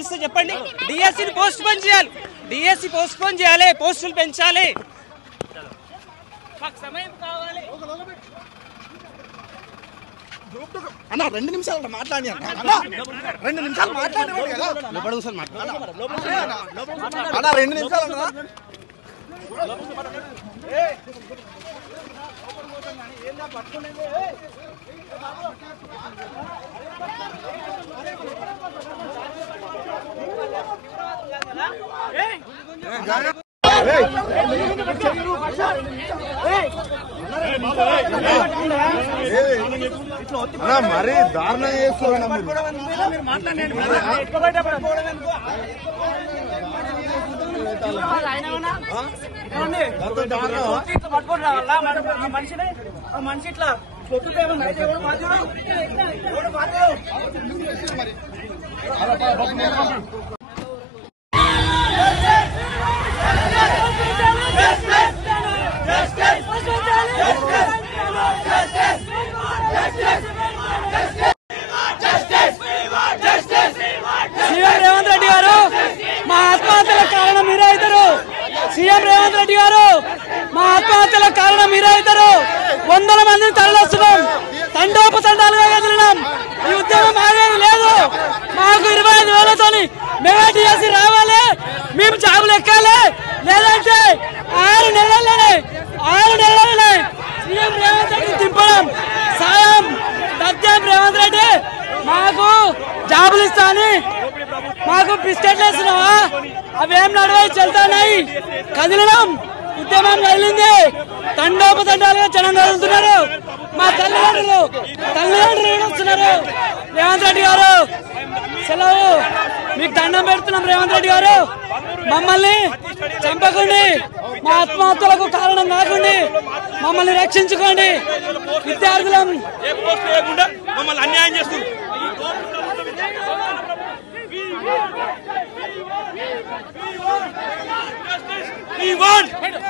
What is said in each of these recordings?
తెలిస్తే చెప్పండి. డిఎస్సిని post phone చేయాలి, డిఎస్సి పోస్ట్ పోన్ చేయాలి, పోస్టులు పెంచాలి, మాకు సమయం కావాలి. అన్న 2 నిమిషాలు మాట్లాడి అన్న 2 నిమిషాలు మాట్లాడేవాడు కదా. అన్న 2 నిమిషాలు అన్న. మరీ దారుణంగా చేస్తున్నా మనిషి ఇట్లా సీఎం రేవంత్ రెడ్డి గారు మా ఆత్మహత్యల కారణం మీరే అవుతారు. సీఎం రేవంత్ రెడ్డి గారు మా ఆత్మహత్యల కారణం మీరే అవుతారు. 100 మందిని తరలిస్తున్నాం, తండోపతండాలుగా కదిలినాం. ఈ ఉద్యమం ఆగేది లేదు. మాకు 25,000తో మెగా టీఎస్సీ రావాలి, మేము జాబులు ఎక్కాలి. లేదంటే 6 నెలలనే సీఎం రేవంత్ రెడ్డి దింపడం సాయం. సత్యం రేవంత్ రెడ్డి మాకు జాబులు ఇస్తా అని మాకు బిస్కెట్లు వేస్తున్నావా? అవేం నడవై చెల్తాయి. కదిలినాం, ఉద్యమం కదిలింది. తండోపతండాలుగా జనం కదులుతున్నారు. మా తల్లిదండ్రులు వస్తున్నారు. రేవంత్ రెడ్డి గారు సెలవు, మీకు దండం పెడుతున్నాం. రేవంత్ రెడ్డి గారు మమ్మల్ని చంపకండి, మా ఆత్మహత్యలకు కారణం కాకండి, మమ్మల్ని రక్షించుకోండి. విద్యార్థులం మమ్మల్ని అన్యాయం చేస్తుంది.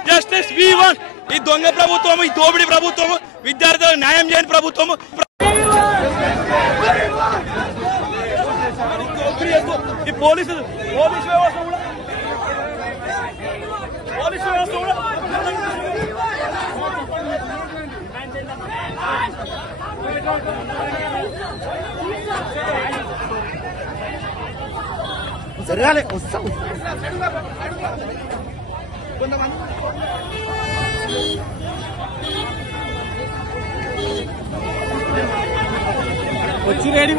Justice we want. ఈ దొంగ ప్రభుత్వం, ఈ దోపిడీ ప్రభుత్వం, విద్యార్థులకు న్యాయం చేయని ప్రభుత్వం, ఈ పోలీసు వ్యవస్థ కూడా జరగాలి. వస్తాం వచ్చి రెడీ